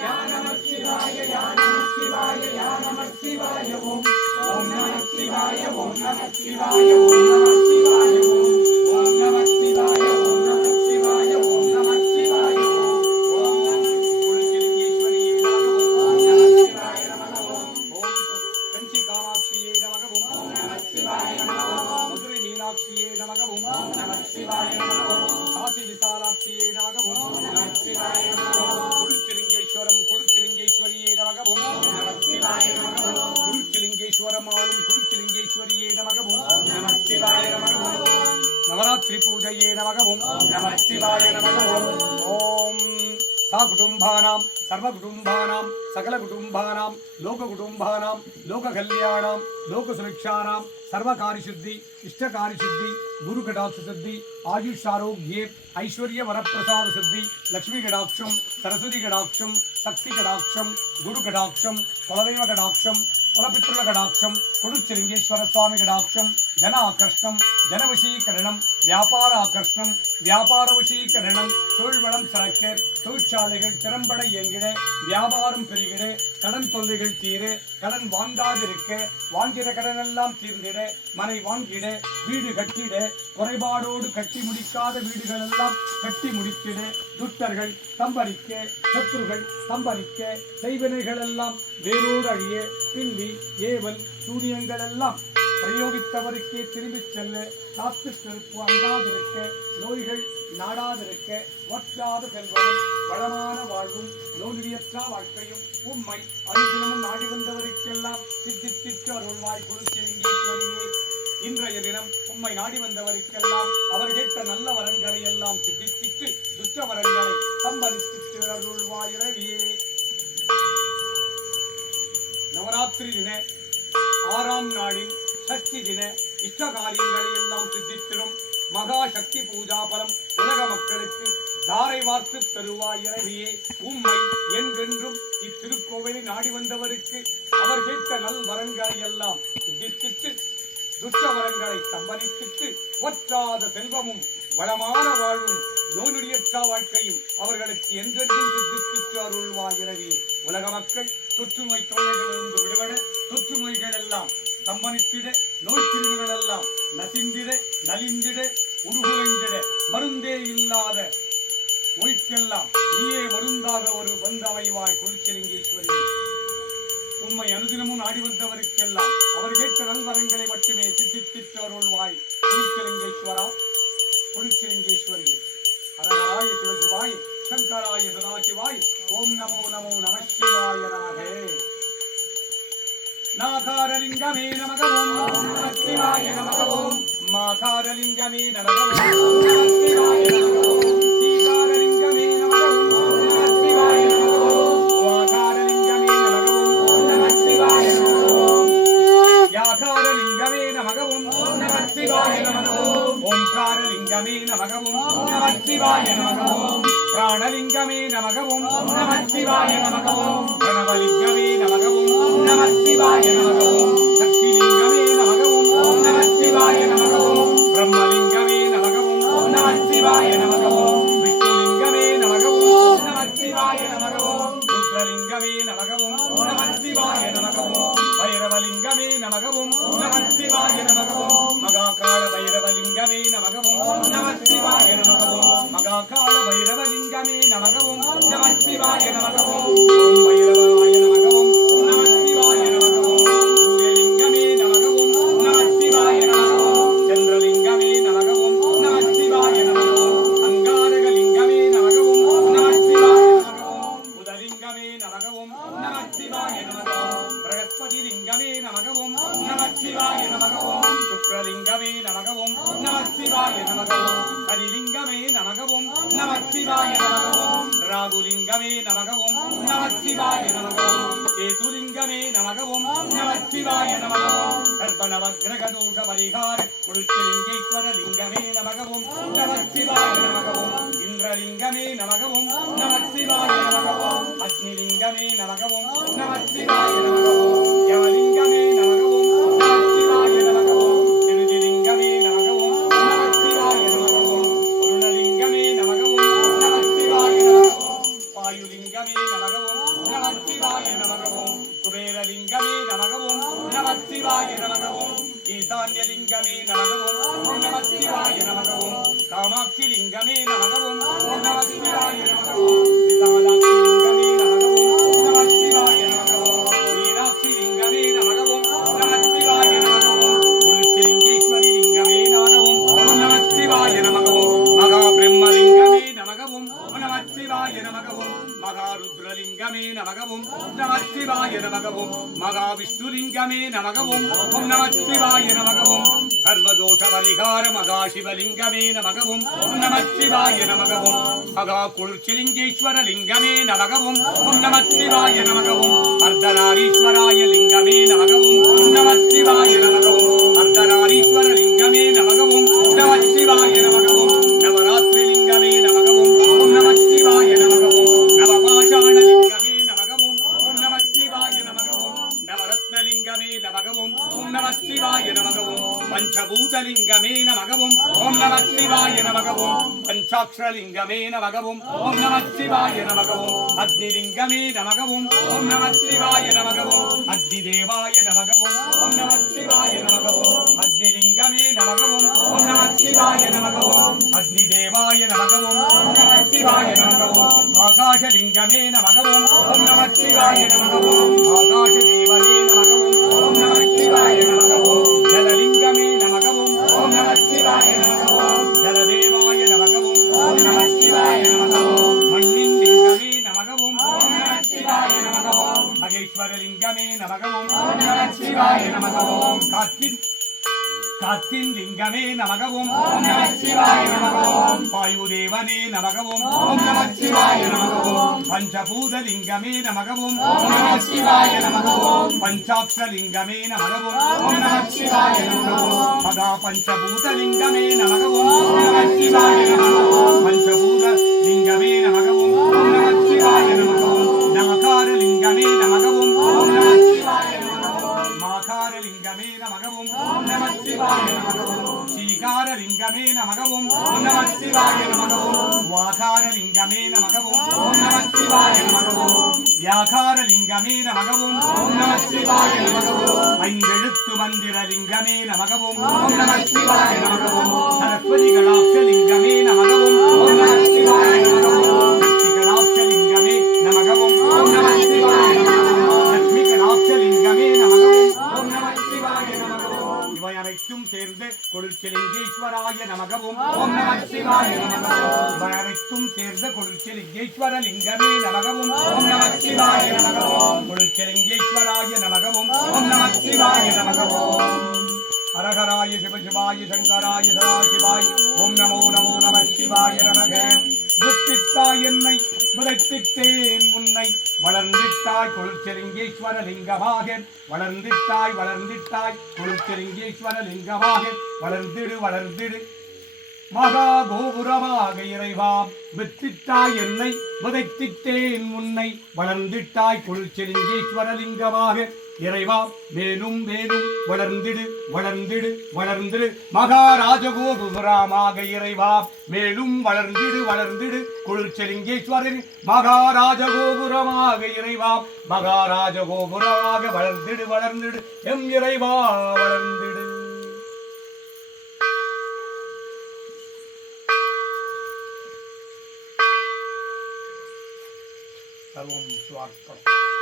या नमः शिवाय या नमः शिवाय या नमः शिवाय ओम नमः शिवाय ओम नमः शिवाय ओम नमः शिवाय ओम नमः शिवाय ओम नमः शिवाय ओम नमः शिवाय ओम कुलचिलिंगेश्वरी ओम नमः शिवाय नमः ओम कंची कामाक्षिये नमः ओम नमः शिवाय नमः मधुरै मीनाक्षिये नमः ओम नमः शिवाय नमः काशी विशालाक्षिये नमः ओम नमः शिवाय नमः குருச்சிலிங்கேஸ்வரம் குருச்சிலிங்கேஸ்வரியே நமக ஓம் நம சிவாய நமக குருச்சிலிங்கேஸ்வரம் ஆளும் குருச்சிலிங்கேஸ்வரியே நமக ஓம் நம சிவாய நமக நவராத்திரி பூஜையே நமக ஓம் நம சிவாய நமக ஓம் सा कुटुंबानां सर्व कुटुंबानां सकल कुटुंबानां लोक कुटुंबानां लोक कल्याणां लोक सुरक्षाणां सर्व कार्य सिद्धि इष्ट कार्य सिद्धि गुरु कटाक्ष सिद्धि आयुष आरोग्ये ऐश्वर्य वरप्रसाद सिद्धि लक्ष्मी कटाक्षम सरस्वती कटाक्षम शक्ति कटाक्षम गुरु कटाक्षम कुलदेव कटाक्षम कुलपितृ कटाक्षम कुरुचिलिंगेश्वर स्वामी कटाक्षम जन आकर्षणम जनवशीकरणम व्यापार आकर्षणम व्यापार वशीकरणम தொழில்வளம் சிறக்க தொழிற்சாலைகள் திறம்பட இயங்கிட வியாபாரம் பெருகிட கடன் தொல்லைகள் தீர கடன் வாங்காதிருக்க வாங்கிற கடனெல்லாம் தீர்ந்திட மனை வாங்கிட வீடு கட்டிட குறைபாடோடு கட்டி முடிக்காத வீடுகள் எல்லாம் கட்டி முடித்திட துட்டர்கள் சம்பரிக்க சத்துருகள் சம்பரிக்க செய்வினைகள் எல்லாம் வேரோடு அழிய பில்லி ஏவல் சூரியங்கள் எல்லாம் பிரயோகித்தவருக்கே திரும்பிச் செல்ல காத்து செருப்பு அண்டாதிருக்க நோய்கள் நாடாதிருக்க ஒற்றாத செல்வமும் வளமான வாழ்வும் நோயற்ற வாழ்க்கையும் உம்மை அனுதினமும் நாடி வந்தவருக்கெல்லாம் சித்தித்திற்று அருள்வாய் குருச்சிலிங்கேஸ்வரியே இன்றைய தினம் உம்மை நாடி வந்தவருக்கெல்லாம் அவர் கேட்ட நல்ல வரன்களை எல்லாம் சித்தித்திட்டு துஷ்ட வரன்களை சம்பரித்திட்டு அருள்வாய் இரவியே நவராத்திரி தின 6ஆம் நாளின் षष्ठी दिन इष्ट காரியங்களை எல்லாம் சித்தித்திடும் மகா சக்தி பூஜா பலம் உலக மக்களுக்கு தாரை வார்த்து தருவாய் இரவியே உம்மை என்றென்றும் இத்திருக்கோவிலை நாடி வந்தவருக்கு அவர் கேட்ட நல் வரன்களை எல்லாம் சித்தித்திட்டு துஷ்ட வரன்களை சம்பரித்திட்டு ஒற்றாத செல்வமும் வளமான வாழ்வும் நோயுடையற்ற வாழ்க்கையும் அவர்களுக்கு என்றென்றும் சித்தித்திட்டு அருள்வாய் இரவியே உலக மக்கள் தொற்று நோய் தொல்லைகளிலிருந்து விடுபட தொற்று நோய்கள் எல்லாம் சம்பனித்திட நோய் கிருமிகள் எல்லாம் நசிந்திட நலிந்திட உருகுலைந்திட மருந்தே இல்லாத நோய்க்கெல்லாம் நீயே மருந்தாக ஒரு வந்தமைவாய் குருச்சிலிங்கேஸ்வரி உம்மை அனுதினமும் நாடி வந்தவருக்கெல்லாம் அவர் கேட்ட நல்வரங்களை மட்டுமே சித்தித்திட்டு அருள்வாய் குருச்சிலிங்கேஸ்வரா குருச்சிலிங்கேஸ்வரி ஹரஹராய சிவசிவாய் சங்கராய சதாசிவாய் ஓம் நமோ நமோ நம சிவாய நமகே नाकारलिंगमे नमः ओम नमः शिवाय नमः ओम माकारलिंगमे नमः ओम नमः शिवाय नमः ओम शीकारलिंगमे नमः ओम नमः शिवाय नमः ओम वाकारलिंगमे नमः ओम नमः शिवाय नमः ओम याकारलिंगमे नमः ओम नमः शिवाय नमः ओम ओंकारलिंगमे नमः ओम नमः शिवाय नमः ओम प्राणलिंगमे नमः ओम नमः शिवाय नमः ओम प्रणवलिंगमे नमः ओम नमः शिवाय नमः ओम शक्तिलिंगमे नमः ओम नमः शिवाय नमः ओम ब्रह्मलिंगमे नमः ओम नमः शिवाय नमः ओम विष्णुलिंगमे नमः ओम नमः शिवाय नमः ओम रुद्रलिंगमे नमः ओम नमः शिवाय नमः ओम भैरवलिंगमे नमः ओम नमः शिवाय नमः ओम मगाकाल भैरवलिंगमे नमः ओम नमः शिवाय नमः ओम मगाकाल भैरवलिंगमे नमः ओम नमः शिवाय नमः ओम ओम भैरवाय नमः ओम नमः शिवाय नमः ओम सूर्यलिंगमे नमः ओम नमः शिवाय नमः ओम चंद्रलिंगमे नमः ओम नमः शिवाय नमः ओम अंगारकलिंगमे नमः ओम नमः शिवाय नमः ओम बुधलिंगमे नमः ओम नमः शिवाय नमः ओम बृहस्पतिलिंगमे नमः ओम नमः शिवाय नमः ओम शुक्रलिंगमे नमः ओम नमः शिवाय नमः ओम हरिलिंगमे नमः ओम नमः शिवाय नमः ओम राहुलिंगमे नमः ओम नमः शिवाय नमः ओम केतुलिंगमे नमः ओम नमः शिवाय नमः ओम सर्वनवग्रह दोष परिहार कुरुचिलिंगेश्वर लिंगमे नमः ओम नमः शिवाय नमः ओम इंद्रलिंगमे नमः ओम नमः शिवाय नमः ओम अग्निलिंगमे नमः ओम नमः शिवाय नमः ओम यमलिंगमे नमः ओम नमः शिवाय नमः ओम तिरुलिंगमे नमः ओम नमः शिवाय नमः ओम वरुणलिंगमे नमः ओम नमः शिवाय नमः ओम वायुलिंगमे नमः ओम சிவாய நமக ஓம் ஈசான்ய லிங்கமே நமக ஓம் நம சிவாய நமக ஓம் காமாட்சி லிங்கமே நமக ஓம் நம சிவாய நமக ஓம் விசாலாட்சி லிங்கமே நமக ஓம் நம சிவாய நமக ஓம் மீனாட்சி லிங்கமே நமக ஓம் நம சிவாய நமக ஓம் குலச்சேங்கேஸ்வரி லிங்கமே நமக ஓம் நம சிவாய நமக ஓம் மகா பிரம்ம லிங்கமே நமக ஓம் நம சிவாய நமக ஓம் மகாருத்ரலிங்கமே நமக ஓம் நம சிவாய நமக ஓம் மகாவிஷ்ணுலிங்கமே நமக ஓம் நம சிவாய நமக ஓம் சர்வதோஷ பரிகார மகா சிவலிங்கமே நமக ஓம் நம சிவாய நமக ஓம் மகா குளிர்ச்சிலிங்கேஸ்வர லிங்கமே நமக ஓம் நம சிவாய நமக ஓம் அர்த்தநாரீஸ்வராய லிங்கமே நமக ஓம் நம சிவாய நமக ஓம் அர்த்தநாரீஸ்வர லிங்கமே நமக ஓம் நம சிவாய நமக ஓம் நவராத்திரி லிங்கமே நமக ஓம் நம சிவாய நமக ஓம் நவபாஷாணலிங்கமே நமக ஓம் நம சிவாய நமக ஓம் நவரத்னலிங்கமே நமக ஓம் நம சிவாய நமக ஓம் பஞ்சபூதலிங்கமே நமக ஓம் நம சிவாய நமக ஓம் பஞ்சாக்ஷரலிங்கமே நமக ஓம் நம சிவாய நமக ஓம் அக்னிலிங்கமே நமக ஓம் நம சிவாய நமக ஓம் அக்னிதேவாய நமக ஓம் நம சிவாய நமக ஓம் அக்னிலிங்கமே நமக ஓம் நம சிவாய நமக ஓம் அக்னிதேவாய நமக ஓம் நம சிவாய நமக ஓம் ஆகாஷலிங்கமே நமக ஓம் நம சிவாய நமக ஓம் ஆகாஷதேவனே நமக ஓம் நம சிவாய நமக ஓம் ஜலலிங்கமே நமக ஓம் நம சிவாய நமக ஓம் ஜலதேவாய நமக ஓம் நம சிவாய நமக ஓம் மண்ணின் லிங்கமே நமக ஓம் நம சிவாய நமக ஓம் மகேஸ்வரலிங்கமே நமக ஓம் நம சிவாய நமக ஓம் காத்தின் லிங்கமே நமக ஓம் நம சிவாய நமக ஓம் வாயுதேவனே நமக ஓம் நம சிவாய நமக ஓம் பஞ்சபூதலிங்கமே நமக ஓம் நம சிவாய நமக ஓம் பஞ்சாக்ஷரலிங்கமே நமக ஓம் நம சிவாய நமக ஓம் மகா பஞ்சபூதலிங்கமே நமக ஓம் நம சிவாய நமக ஓம் பஞ்சபூதலிங்கமே நமக ஓம் நம சிவாய நமக ஓம் நாகாரலிங்கமே நமக ஓம் நம சிவாய நமக ஓம் மாகாரலிங்கமே நமக ஓம் நம சிவாய நமக ஓம் ஸ்ரீகாரலிங்கமே நமக ஓம் நம சிவாய நமக ஓம் வாகாரலிங்கமே நமக ஓம் நம சிவாய நமக ஓம் யாகாரலிங்கமே நமக ஓம் நம சிவாய நமக ஓம் ஐந்தெழுத்து மந்திரலிங்கமே நமக ஓம் நம சிவாய நமக ஓம் சரஸ்வதி கடாட்சலிங்கமே நமக ஓம் நம சிவாய நமக ஓம் சக்தி கடாட்சலிங்கமே நமக ஓம் நம சிவாய நமக ஓம் லட்சுமி கடாட்சலிங்கமே நமக ஓம் நம சிவாய நமக ஓம் இவை அனைத்தும் சேர்ந்து கொளுச்சலிங்கேஸ்வராய நமக ஓம் நம சிவாய நமக ஓம் இவை அனைத்தும் சேர்ந்த கொளுச்சலிங்கேஸ்வர லிங்கமே நமக ஓம் நம சிவாய நமக ஓம் கொளுச்சலிங்கேஸ்வராய நமக ஓம் நம சிவாய நமக ஓம் ஹரஹராய சிவசிவாய சங்கராய சதாசிவாய ஓம் நமோ நமோ நம சிவாய நமக புத்தித்தாய் என்னை விதைத்திட்டேன் உன்னை வளர்ந்திட்டாய் கொளுச்சலிங்கேஸ்வர லிங்கமாக வளர்ந்திட்டாய் கொளுச்சலிங்கேஸ்வர லிங்கமாக வளர்ந்திடு மகா கோபுரமாக இறைவா வித்திட்டாய் என்னை விதைத்திட்டேன் உன்னை வளர்ந்திட்டாய் கொளுச்சலிங்கேஸ்வர லிங்கமாக இறைவா மேலும் வளர்ந்திடு மகாராஜகோபுரமாக இறைவா மேலும் வளர்ந்திடு கொளுச்சலிங்கேஸ்வரன் மகாராஜகோபுரமாக இறைவா மகாராஜகோபுரமாக வளர்ந்திடு எம் இறைவா வளர்ந்திடு. सर्वं स्वार्पणम्.